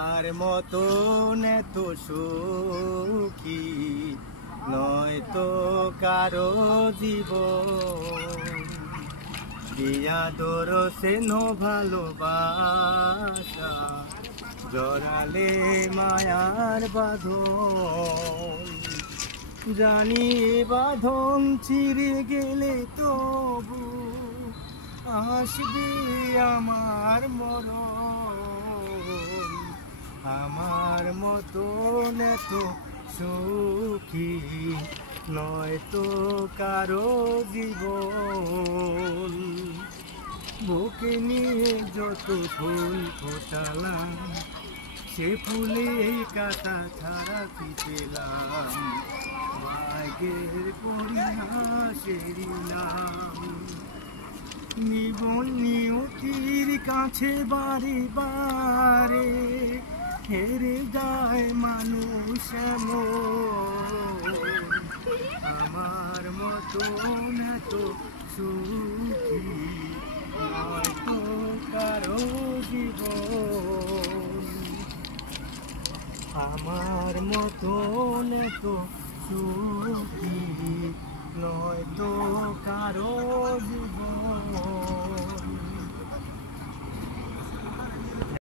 আর মতন এত সুখী নয় তো কারো জীবন। দিয়া দরসেন ভালোবাসা জড়ালে মায়ার বাঁধন। জানি বাঁধন ছিঁড়ে গেলে তবু আসবে আমার মরণ। আমার মতন এত সুখী নয় তো কারো জীবন। বুকে নিয়ে যত ফুল ফোটালাম সে ফুলে কাটা ছাড়া কি পেলাম। ভাগ্যের পরিহাসের নাম জীবন নিয়তির কাছে বারে বারে হেরে যায় মানুষ এমন। আমার মতন এত সুখী নয়তো কারো জীবন। আমার মতন এত সুখী নয়তো কারো জীবন।